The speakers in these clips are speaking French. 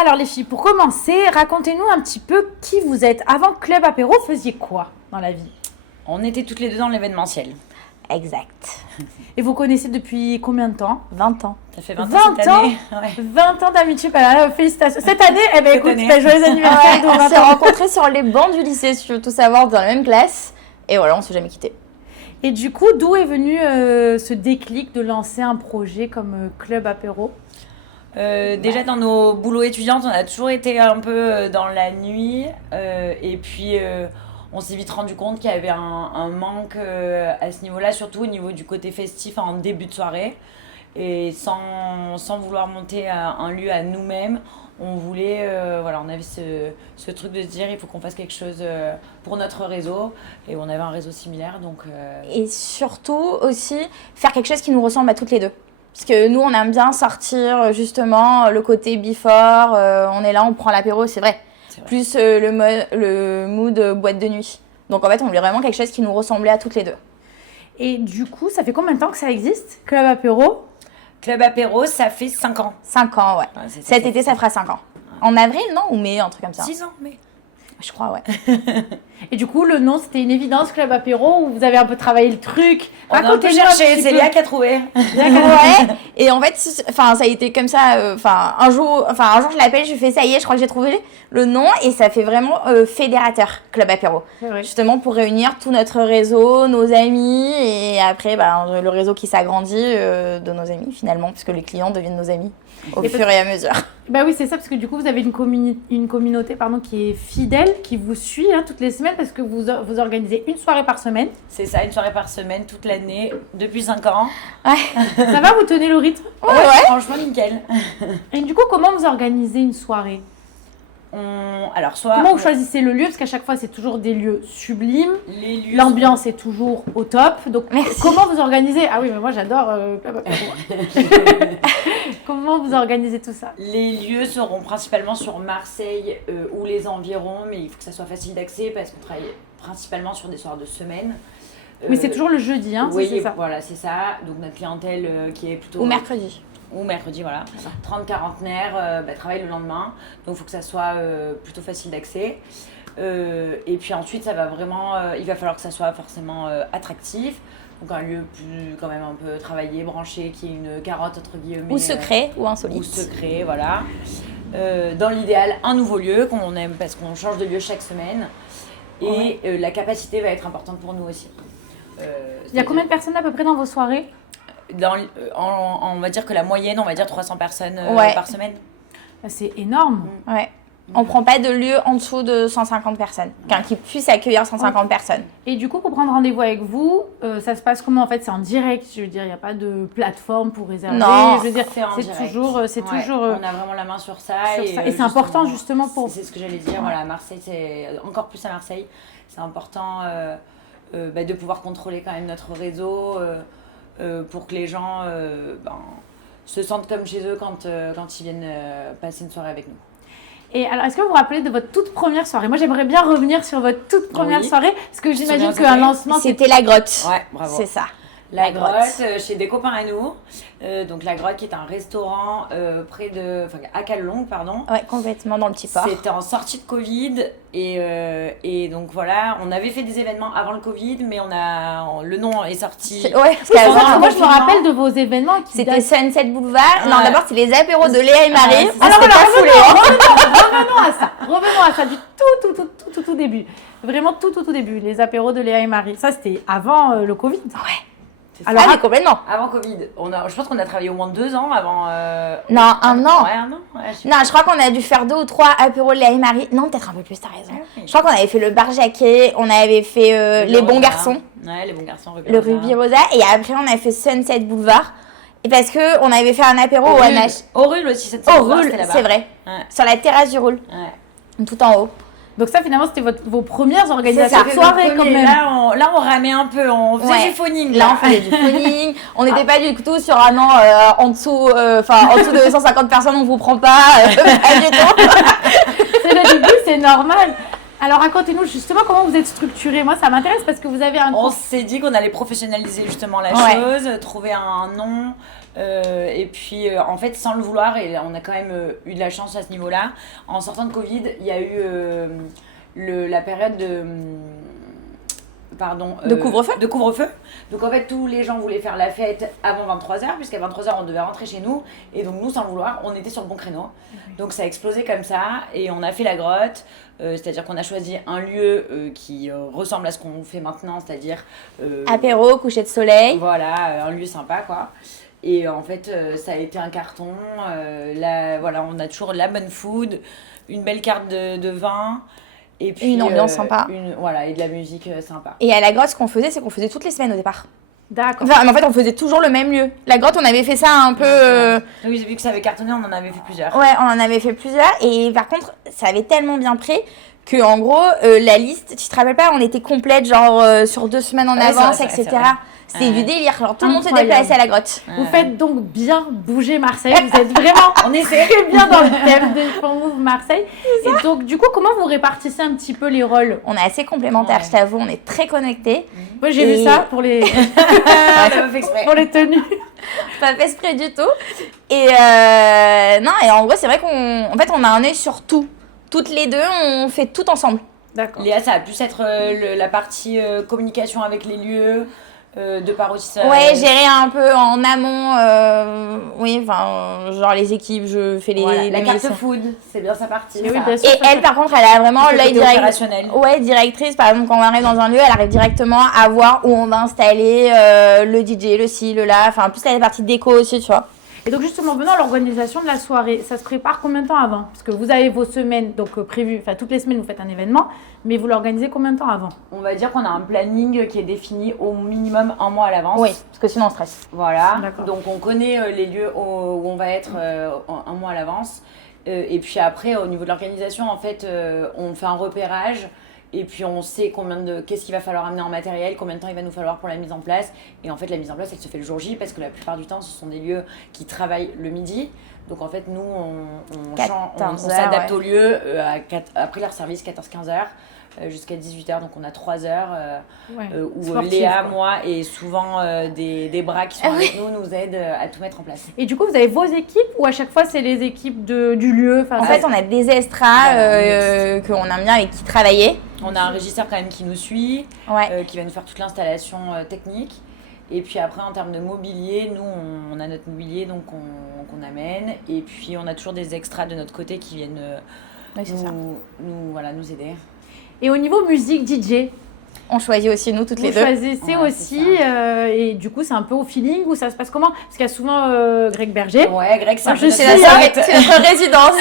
Alors les filles, pour commencer, racontez-nous un petit peu qui vous êtes. Avant Club Apéro, vous faisiez quoi dans la vie? On était toutes les deux dans l'événementiel. Exact. Et vous connaissez depuis combien de temps? 20 ans. Ça fait 20 ans 20 cette ans année. Ouais. 20 ans d'amitié, félicitations. Cette année, eh ben Cette écoute, année. joyeux anniversaire de On 20 s'est ans. rencontrés sur les bancs du lycée, si tu veux tout savoir, dans la même classe. Et voilà, on s'est jamais quittés. Et du coup, d'où est venu ce déclic de lancer un projet comme Club Apéro? Déjà dans nos boulots étudiantes, on a toujours été un peu dans la nuit. Et puis on s'est vite rendu compte qu'il y avait un manque à ce niveau-là, surtout au niveau du côté festif en début de soirée. Et sans vouloir monter un lieu à nous-mêmes, on voulait, on avait ce truc de se dire il faut qu'on fasse quelque chose pour notre réseau. Et on avait un réseau similaire, donc... Et surtout aussi, faire quelque chose qui nous ressemble à toutes les deux. Parce que nous, on aime bien sortir justement le côté before, on est là, on prend l'apéro, c'est vrai. Plus le mood boîte de nuit. Donc en fait, on voulait vraiment quelque chose qui nous ressemblait à toutes les deux. Et du coup, ça fait combien de temps que ça existe, Club Apéro? Club Apéro, ça fait 5 ans. 5 ans, ouais. Cet été, ça fera 5 ans. En avril, non? Ou mai, un truc comme ça. 6 ans, mais... Je crois, ouais. Et du coup, le nom, c'était une évidence, Club Apéro, où vous avez un peu travaillé le truc. On a un peu cherché, c'est Léa qui a trouvé. Ouais. Et en fait, ça a été comme ça. Un jour, je l'appelle, je fais ça y est, je crois que j'ai trouvé le nom et ça fait vraiment fédérateur Club Apéro. C'est vrai. Justement pour réunir tout notre réseau, nos amis et après le réseau qui s'agrandit de nos amis finalement, puisque les clients deviennent nos amis au fur et à mesure. Bah oui, c'est ça, parce que du coup, vous avez une communauté qui est fidèle, qui vous suit toutes les semaines, parce que vous organisez une soirée par semaine. C'est ça, une soirée par semaine, toute l'année, depuis 5 ans. Ouais. Ça va, vous tenez le rythme? Ouais. Franchement, nickel. Et du coup, comment vous organisez une soirée? Comment vous choisissez le lieu? Parce qu'à chaque fois, c'est toujours des lieux sublimes. Les lieux L'ambiance est toujours au top. Donc, Merci. comment vous organisez? Ah oui, mais moi, j'adore Club Apéro. Comment vous organisez tout ça? Les lieux seront principalement sur Marseille ou les environs, mais il faut que ça soit facile d'accès parce qu'on travaille principalement sur des soirs de semaine. Mais c'est toujours le jeudi, hein? Oui, c'est ça. voilà, c'est ça. Donc notre clientèle qui est plutôt... Ou mercredi. Ou mercredi, voilà. 30-quarantenaires travaillent le lendemain. Donc il faut que ça soit plutôt facile d'accès. Et puis ensuite, ça va vraiment... il va falloir que ça soit forcément attractif. Donc un lieu plus quand même un peu travaillé, branché, qui ait une carotte entre guillemets. Ou secret, ou insolite. Ou secret, voilà. Dans l'idéal, un nouveau lieu qu'on aime parce qu'on change de lieu chaque semaine. Et la capacité va être importante pour nous aussi. Il y a combien de personnes à peu près dans vos soirées? On va dire que la moyenne, on va dire 300 personnes par semaine. C'est énorme. Ouais. On prend pas de lieu en dessous de 150 personnes, qui puisse accueillir 150 personnes. Et du coup, pour prendre rendez-vous avec vous, ça se passe comment? En fait, c'est en direct, je veux dire, il n'y a pas de plateforme pour réserver. Non, je veux dire, c'est en direct. toujours. On a vraiment la main sur ça. Et c'est important justement pour... C'est ce que j'allais dire, voilà, Marseille, c'est encore plus à Marseille. C'est important de pouvoir contrôler quand même notre réseau pour que les gens se sentent comme chez eux quand ils viennent passer une soirée avec nous. Et alors, est-ce que vous vous rappelez de votre toute première soirée? Moi, j'aimerais bien revenir sur votre toute première soirée, parce que j'imagine qu'un lancement... C'était la grotte. Ouais, bravo. C'est ça. La grotte, chez des copains à nous. Donc la grotte qui est un restaurant à Callelongue, pardon. Ouais, complètement dans le petit port. C'était en sortie de Covid et donc voilà, on avait fait des événements avant le Covid, mais le nom est sorti. Ouais, parce qu'avant, moi je me rappelle de vos événements. C'était Sunset Boulevard. Non, d'abord c'est les apéros de Léa et Marie. Alors voilà, revenons à ça du tout début. Vraiment tout début, les apéros de Léa et Marie. Ça c'était avant le Covid. Ouais. Alors, complètement. Avant Covid, je pense qu'on a travaillé au moins 2 ans avant. Non, 1 an. Ouais, 1 an. Ouais, non, je crois qu'on a dû faire 2 ou 3 apéros de Léa et Marie. Non, peut-être un peu plus, t'as raison. Okay. Je crois qu'on avait fait le Bar Jacquet, on avait fait les bons garçons. Ouais, les bons garçons. Le Ruby Rosa. Et après, on a fait Sunset Boulevard. Et parce qu'on avait fait un apéro au NH. Au Rul aussi, cette Au Rul, c'est vrai. Ouais. Sur la terrasse du Rul. Ouais. Tout en haut. Donc ça, finalement, c'était vos premières organisations de soirée quand même. Là, on ramait un peu, on faisait du phoning. Là, on faisait du phoning. On n'était pas du tout sur un an en dessous de 150 personnes, on vous prend pas. Pas du tout. C'est le début, c'est normal. Alors racontez-nous justement comment vous êtes structuré. Moi, ça m'intéresse parce que vous avez un On s'est dit qu'on allait professionnaliser justement la chose, trouver un nom. Et puis, en fait, sans le vouloir, et on a quand même eu de la chance à ce niveau-là. En sortant de Covid, il y a eu la période de couvre-feu. De couvre-feu. Donc en fait, tous les gens voulaient faire la fête avant 23h, puisqu'à 23h, on devait rentrer chez nous. Et donc nous, sans le vouloir, on était sur le bon créneau. Donc ça a explosé comme ça et on a fait la grotte. C'est-à-dire qu'on a choisi un lieu qui ressemble à ce qu'on fait maintenant, c'est-à-dire... apéro, coucher de soleil. Voilà, un lieu sympa, quoi. Et en fait, ça a été un carton. Voilà, on a toujours la bonne food, une belle carte de vin. Et puis, une ambiance sympa. Voilà, et de la musique sympa. Et à la grotte, ce qu'on faisait, c'est qu'on faisait toutes les semaines au départ. D'accord. Enfin, mais en fait, on faisait toujours le même lieu. La grotte, on avait fait ça un peu... Oui, j'ai vu que ça avait cartonné, on en avait fait plusieurs. Ouais, on en avait fait plusieurs. Et par contre, ça avait tellement bien pris que, en gros, la liste, tu te rappelles pas, on était complète, genre sur 2 semaines en avance, etc. C'était du délire. Genre, tout le monde se déplaçait à la grotte. Vous faites donc bien bouger Marseille. Vous êtes vraiment on essaie très bien dans le thème de Fun Move Marseille. Et donc, du coup, comment vous répartissez un petit peu les rôles? On est assez complémentaires, je t'avoue. On est très connectés. Moi, j'ai vu ça pour les... pour les tenues. Pas fait exprès du tout. Et non, et en vrai, c'est vrai qu'en fait, on a un œil sur tout. Toutes les deux, on fait tout ensemble. D'accord. Léa, ça a pu être la partie communication avec les lieux, de par aussi ça. Ouais, gérer un peu en amont, oui, enfin, genre les équipes, je fais la carte missions. food, c'est bien sa partie. Et, ça. oui, bien sûr, Et elle, par contre, elle a vraiment l'œil opérationnel. Ouais, directrice. Par exemple, quand on arrive dans un lieu, elle arrive directement à voir où on va installer le DJ, le ci, le là. Enfin, en plus, elle est partie déco aussi, tu vois. Et donc justement, venant à l'organisation de la soirée, ça se prépare combien de temps avant? Parce que vous avez vos semaines donc prévues, enfin toutes les semaines vous faites un événement, mais vous l'organisez combien de temps avant? On va dire qu'on a un planning qui est défini au minimum 1 mois à l'avance. Oui, parce que sinon on stresse. Voilà, D'accord. donc on connaît les lieux où on va être 1 mois à l'avance. Et puis après, au niveau de l'organisation, en fait, on fait un repérage. Et puis on sait qu'est-ce qu'il va falloir amener en matériel, combien de temps il va nous falloir pour la mise en place. Et en fait, la mise en place, elle se fait le jour J parce que la plupart du temps, ce sont des lieux qui travaillent le midi. Donc en fait, nous, on s'adapte au lieu après leur service 14-15 heures jusqu'à 18h. Donc on a 3 heures où sportif, Léa, quoi. moi et souvent des bras qui sont avec nous aident à tout mettre en place. Et du coup, vous avez vos équipes ou à chaque fois c'est les équipes du lieu? En fait, on a des estras qu'on aime bien avec qui travailler. On a un régisseur quand même qui nous suit, qui va nous faire toute l'installation technique. Et puis après, en termes de mobilier, nous, on a notre mobilier donc qu'on amène. Et puis, on a toujours des extras de notre côté qui viennent nous aider. Et au niveau musique, DJ, on choisit aussi nous toutes les deux. Vous choisissez aussi, et du coup c'est un peu au feeling ou ça se passe comment? Parce qu'il y a souvent Greg Berger. Ouais, Greg, c'est c'est notre résidence.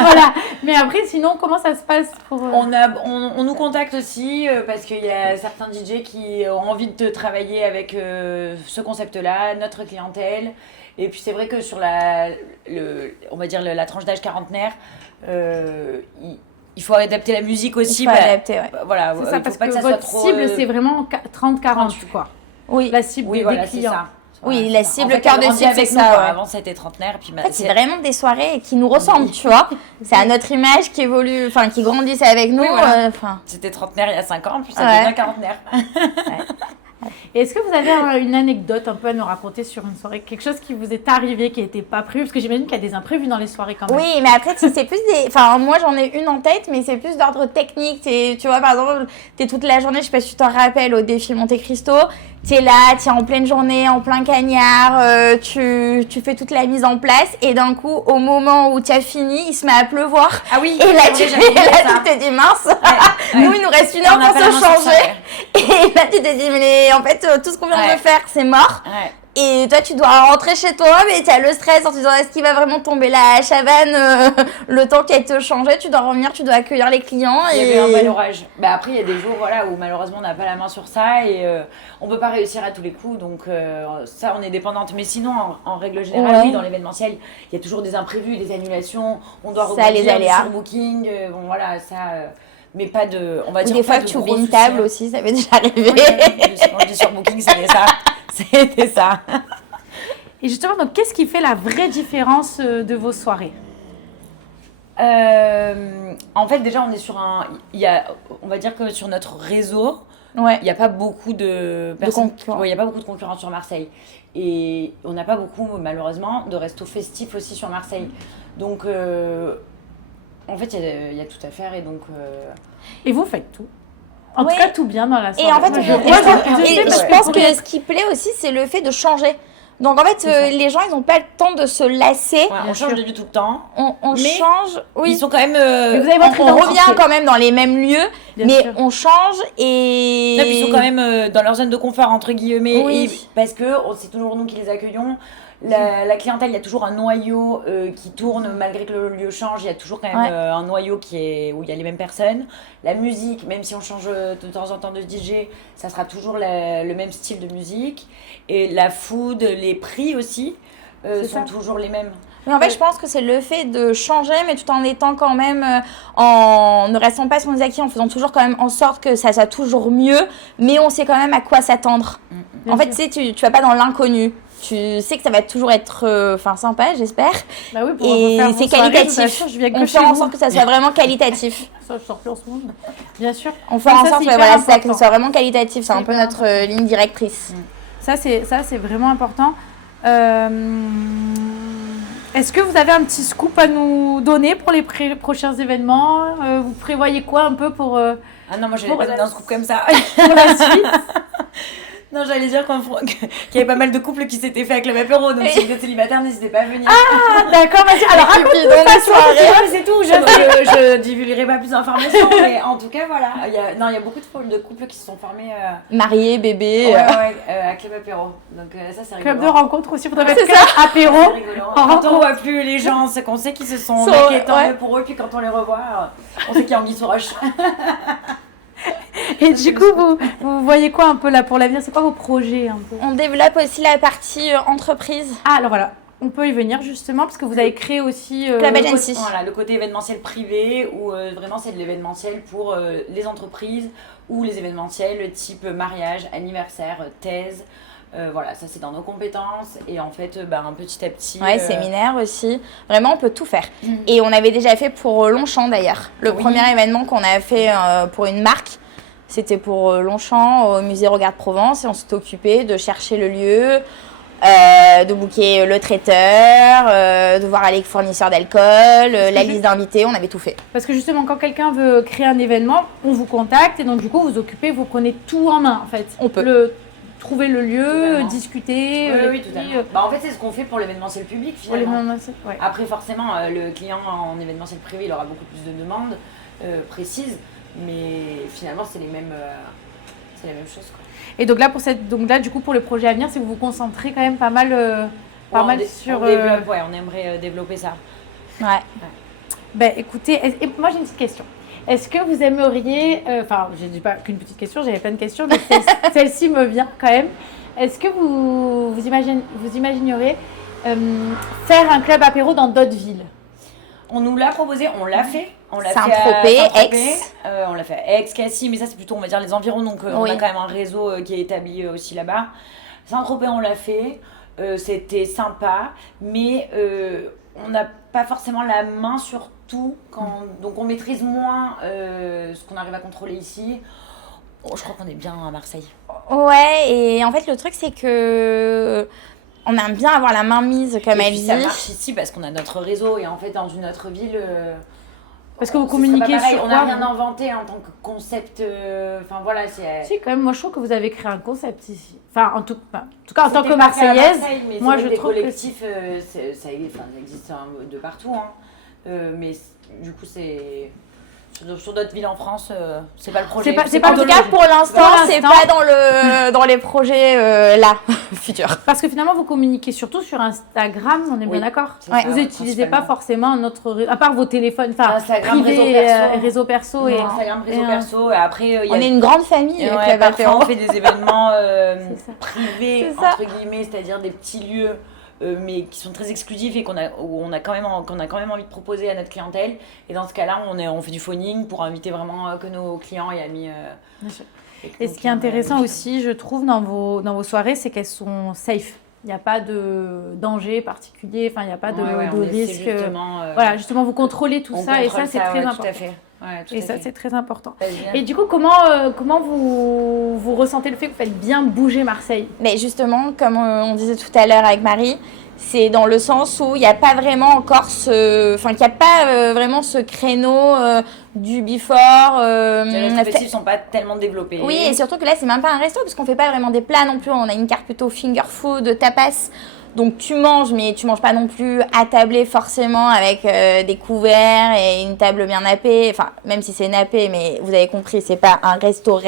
Voilà. Mais après, sinon, comment ça se passe pour... On nous contacte aussi parce qu'il y a certains DJ qui ont envie de travailler avec ce concept-là, notre clientèle. Et puis c'est vrai que sur on va dire la tranche d'âge quarantenaire, il faut adapter la musique aussi. Il faut adapter, ouais. Voilà, c'est ça, parce que votre cible, c'est vraiment 30-40, quoi. Oui. La cible des clients. C'est ça. Oui, la cible, cœur de cible, c'est ça. Ouais. Avant, ça a été trentenaire. Puis en fait, c'est vraiment des soirées qui nous ressemblent, tu vois. C'est à notre image qui évolue, enfin, qui grandissent avec nous. Oui, voilà. C'était trentenaire il y a 5 ans, puis ça devient quarantenaire. Et est-ce que vous avez une anecdote un peu à nous raconter sur une soirée? Quelque chose qui vous est arrivé, qui n'était pas prévu? Parce que j'imagine qu'il y a des imprévus dans les soirées quand même. Oui, mais après, c'est plus des... Enfin, moi, j'en ai une en tête, mais c'est plus d'ordre technique. Tu vois, par exemple, t'es toute la journée, je sais pas si tu t'en rappelles, au défi Monte Cristo. T'es là, t'es en pleine journée, en plein cagnard, tu fais toute la mise en place. Et d'un coup, au moment où tu as fini, il se met à pleuvoir. Ah oui. Et là, tu te dis, mince, nous, il nous reste 1 heure pour se changer. Et là, tu te dis, mais en fait, tout ce qu'on vient de faire, c'est mort. Ouais. Et toi, tu dois rentrer chez toi, mais tu as le stress en te disant, est-ce qu'il va vraiment tomber la chavane le temps qu'elle te changeait? Tu dois revenir, tu dois accueillir les clients. Il y avait un bel orage. Après, il y a des jours où malheureusement, on n'a pas la main sur ça et on ne peut pas réussir à tous les coups. Donc, ça, on est dépendante. Mais sinon, en règle générale, oui, dans l'événementiel, il y a toujours des imprévus, des annulations. On doit rebondir du surbooking. Mais pas de... On va dire des fois, tu oublies une table aussi, ça m'est déjà arrivé. Quand je dis surbooking, c'était ça. C'était ça. Et justement, donc, qu'est-ce qui fait la vraie différence de vos soirées? En fait, déjà, on est sur on va dire que sur notre réseau, Ouais. il n'y a pas beaucoup de personnes. concurrents. Ouais, il n'y a pas beaucoup de concurrents sur Marseille. Et on n'a pas beaucoup, malheureusement, de restos festifs aussi sur Marseille. Donc, en fait, il y a tout à faire. Et donc. Et vous faites tout. En Oui. tout cas, tout bien dans la soirée. Et en fait, Moi, je pense que ce qui plaît aussi, c'est le fait de changer. Donc en fait, les gens, ils n'ont pas le temps de se lasser. Ouais, Bien on change sûr. de lieu tout le temps. On Mais change. Oui. Ils sont quand même. Mais vous avez votre On identité. revient quand même dans les mêmes lieux, Bien mais sûr. on change et. Non, puis ils sont quand même dans leur zone de confort, entre guillemets. Oui. Et parce que c'est toujours nous qui les accueillons. La clientèle, il y a toujours un noyau qui tourne malgré que le lieu change. Il y a toujours quand même Ouais. un noyau où il y a les mêmes personnes. La musique, même si on change de temps en temps de DJ, ça sera toujours le même style de musique. Et la food, les prix aussi C'est sont ça. toujours les mêmes. Mais en fait, je pense que c'est le fait de changer, mais tout en étant quand même, en ne restant pas sur nos acquis, en faisant toujours quand même en sorte que ça soit toujours mieux, mais on sait quand même à quoi s'attendre. Bien En fait, sûr. tu sais, tu vas pas dans l'inconnu. Tu sais que ça va toujours être sympa, j'espère. Bah oui, pour Et faire c'est vos soirées, qualitatif. je vous assure, je viens que On chez fait en vous. sorte que ça soit vraiment qualitatif. Ça, je sors plus en ce moment. Bien sûr. On fait Donc en ça, sorte c'est ouais, hyper voilà, c'est ça, que important. ce soit vraiment qualitatif. C'est un peu hyper notre ligne directrice. Ça, c'est vraiment important. Est-ce que vous avez un petit scoop à nous donner pour les prochains événements? Vous prévoyez quoi un peu pour Ah non, moi je Pour pas la- donner un scoop comme ça. la suite? Non, j'allais dire qu'il y avait pas mal de couples qui s'étaient fait avec le apéro. Donc si vous êtes célibataire, n'hésitez pas à venir. Ah, d'accord, vas-y. Alors, raconte-nous dans ça, les soirées. Ouais, mais c'est tout, je divulguerai pas plus d'informations, mais en tout cas, voilà. Il y a beaucoup de couples qui se sont formés Marié, bébé. à Club Apéro. Donc ça, c'est rigolo. Club de rencontre aussi, vous devez C'est être apéro. C'est rigolo. En Quand rencontre. on voit plus les gens, c'est qu'on sait qu'ils se sont Sont- maqués tant ouais. mieux pour eux, puis quand on les revoit, on sait qu'il y a Anguille sous roche. Et du coup, vous voyez quoi un peu là pour l'avenir? C'est quoi vos projets un peu? On développe aussi la partie entreprise. Ah, alors voilà. On peut y venir justement parce que vous avez créé aussi Club le Agency. Voilà, le côté événementiel privé où vraiment c'est de l'événementiel pour les entreprises ou les événementiels type mariage, anniversaire, thèse. Voilà, ça c'est dans nos compétences et en fait, petit à petit. Ouais, séminaire aussi. Vraiment, on peut tout faire. Et on avait déjà fait pour Longchamp d'ailleurs. Le Oui. premier événement qu'on a fait pour une marque, c'était pour Longchamp au musée Regarde Provence. Et on s'est occupé de chercher le lieu, de booker le traiteur, de voir les fournisseurs d'alcool, la liste d'invités. On avait tout fait. Parce que justement, quand quelqu'un veut créer un événement, on vous contacte et donc du coup, vous occupez, vous prenez tout en main en fait. On peut. Trouver le lieu, Totalement. discuter. Oui, les oui, prix, totalement. En fait, c'est ce qu'on fait pour l'événementiel public pour les finalement. moments, ouais. Après, forcément, le client en événementiel privé, il aura beaucoup plus de demandes précises, mais finalement, c'est les mêmes choses. Quoi. Et donc là, du coup, pour le projet à venir, c'est que vous vous concentrez quand même pas mal, sur. On développe, on aimerait développer ça. Ouais. Ben, écoutez, et moi j'ai une petite question. Est-ce que vous aimeriez, enfin, je ne dis pas qu'une petite question, j'avais plein de questions, mais celle-ci me vient quand même. Est-ce que vous imagineriez faire un club apéro dans d'autres villes? On nous l'a proposé, on l'a fait. On l'a fait Saint-Tropez, à Saint-Tropez. Aix. On l'a fait à Aix, Cassis, mais ça c'est plutôt on va dire les environs, donc on Oui. a quand même un réseau qui est établi aussi là-bas. Saint-Tropez on l'a fait, c'était sympa, mais on n'a pas forcément la main sur tout, donc on maîtrise moins ce qu'on arrive à contrôler ici. Oh, je crois qu'on est bien à Marseille. Ouais, et en fait, le truc, c'est que on aime bien avoir la main mise, comme Et elle puis dit. ça marche ici parce qu'on a notre réseau et en fait dans une autre ville. Parce que vous ce serait communiquez pas pareil, sur on n'a quoi, rien vous inventé en tant que concept. Enfin voilà, c'est. Si, quand même, moi je trouve que vous avez créé un concept ici. Enfin, en tout cas, en tant que C'était pas fait à Marseillaise, Marseille, mais moi c'est vrai je que des trouve que collectifs, ça existe de partout. Hein. Mais du coup, c'est. Sur d'autres villes en France, c'est pas le projet. c'est pas En tout cas, pour l'instant, c'est pas dans les projets là, futurs. parce que finalement vous communiquez surtout sur Instagram, on est bien Oui, d'accord. c'est Ouais. ça, Vous n'utilisez pas principalement. forcément un autre réseau, à part vos téléphones, enfin Instagram, privé, réseau perso. réseau perso et Instagram, réseau et, perso, et après, il y On a. est une grande famille, Et ouais, Club parfois, Apéro. on fait des événements C'est ça. privés, C'est ça. entre guillemets, c'est-à-dire des petits lieux, mais qui sont très exclusifs et qu'on a quand même envie de proposer à notre clientèle. Et dans ce cas-là, on fait du phoning pour inviter vraiment que nos clients et amis. Bien sûr. que Et nos ce qui est clients intéressant amis. aussi, je trouve, dans vos soirées, c'est qu'elles sont safe. Il n'y a pas de danger particulier, enfin, il n'y a pas de on essaie risque. Justement, voilà, justement, vous contrôlez tout ça et ça, c'est très important. Tout à fait. Ouais, tout et à ça, fait. c'est très important. Vas-y. Et du coup, comment vous ressentez le fait que vous faites bien bouger Marseille? Mais justement, comme on disait tout à l'heure avec Marie, c'est dans le sens où il n'y a pas vraiment encore qu'il n'y a pas vraiment ce créneau du before. Les restos festifs sont pas tellement développés. Oui, et surtout que là, c'est même pas un resto, parce qu'on fait pas vraiment des plats non plus. On a une carte plutôt finger food, tapas. Donc tu manges, mais tu manges pas non plus attablé forcément avec des couverts et une table bien nappée. Enfin, même si c'est nappé, mais vous avez compris, c'est pas un resto.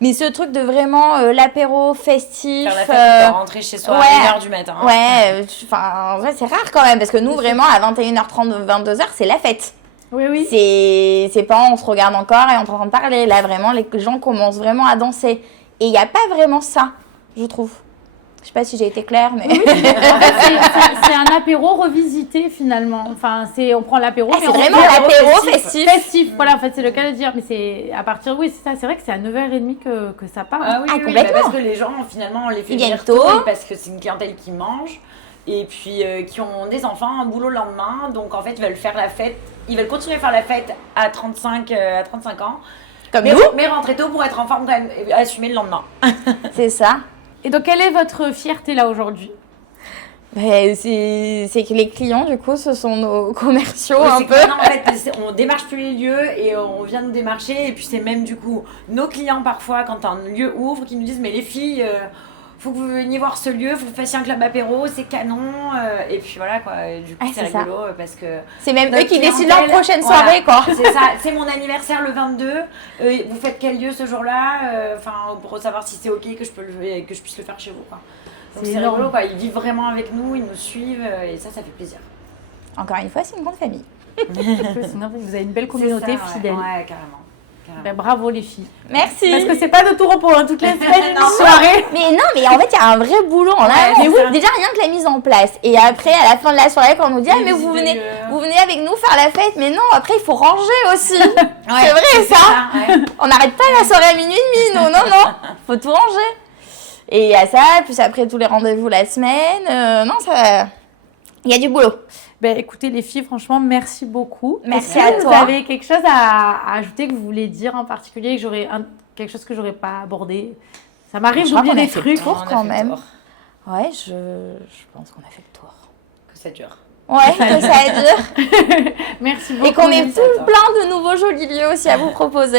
Mais ce truc de vraiment l'apéro festif. Faire la fête, rentrer chez soi à 1h du matin. Ouais, en vrai, c'est rare quand même, parce que nous, vraiment, à 21h30, 22h, c'est la fête. Oui. C'est pas on se regarde encore et on est en train de parler. Là, vraiment, les gens commencent vraiment à danser. Et il n'y a pas vraiment ça, je trouve. Je sais pas si j'ai été claire, mais... Oui, c'est un apéro revisité finalement. Enfin, on prend l'apéro. C'est vraiment l'apéro festif. Voilà, en fait, c'est le cas de dire. Mais c'est à partir, oui, c'est ça. C'est vrai que c'est à 9h30 que ça part. Ah oui, complètement. Parce que les gens, finalement, on les fait viennent venir tôt. Parce que c'est une clientèle qui mange et puis qui ont des enfants, un boulot le lendemain. Donc, en fait, ils veulent faire la fête. Ils veulent continuer à faire la fête à 35 ans. Comme nous. nous. Mais rentrer tôt pour être en forme quand même et assumer le lendemain. C'est ça. Et donc, quelle est votre fierté là aujourd'hui? C'est que les clients, du coup, ce sont nos commerciaux un peu. Maintenant, en fait, on démarche plus les lieux et on vient de démarcher. Et puis, c'est même, du coup, nos clients, parfois, quand un lieu ouvre, qui nous disent « Mais les filles, faut que vous veniez voir ce lieu, faut que vous fassiez un club apéro, c'est canon. » Et puis, voilà, quoi. Et du coup, c'est rigolo parce que... C'est même eux qui décident leur prochaine soirée, quoi. C'est ça. C'est mon anniversaire le 22. Vous faites quel lieu ce jour-là? Pour savoir si c'est OK que je puisse le faire chez vous, quoi. Donc c'est rigolo, quoi. Ils vivent vraiment avec nous, ils nous suivent et ça fait plaisir. Encore une fois, c'est une grande famille. Vous avez une belle communauté fidèle. Ouais, carrément. Ben, bravo les filles. Merci. Parce que c'est pas de tout repos, hein, toutes les semaines, une soirée. Mais non, mais en fait, il y a un vrai boulot en amont. Mais oui. Déjà, rien que la mise en place. Et après, à la fin de la soirée, quand on nous dit « Ah, mais vous venez avec nous faire la fête. » Mais non, après, il faut ranger aussi. C'est vrai, ça. On n'arrête pas la soirée à minuit et demi, nous. Non. Faut tout ranger. Et il y a ça, plus après tous les rendez-vous la semaine. Non, ça... Il y a du boulot. Ben, écoutez les filles, franchement, merci beaucoup. Merci à toi. Vous avez quelque chose à ajouter que vous voulez dire en particulier, quelque chose que j'aurais pas abordé? Ça m'arrive d'oublier des trucs. Quand même. Ouais, je pense qu'on a fait le tour. Que ça dure. Ouais, que ça dure. Merci beaucoup. Et qu'on ait tout plein de nouveaux jolis lieux aussi à vous proposer.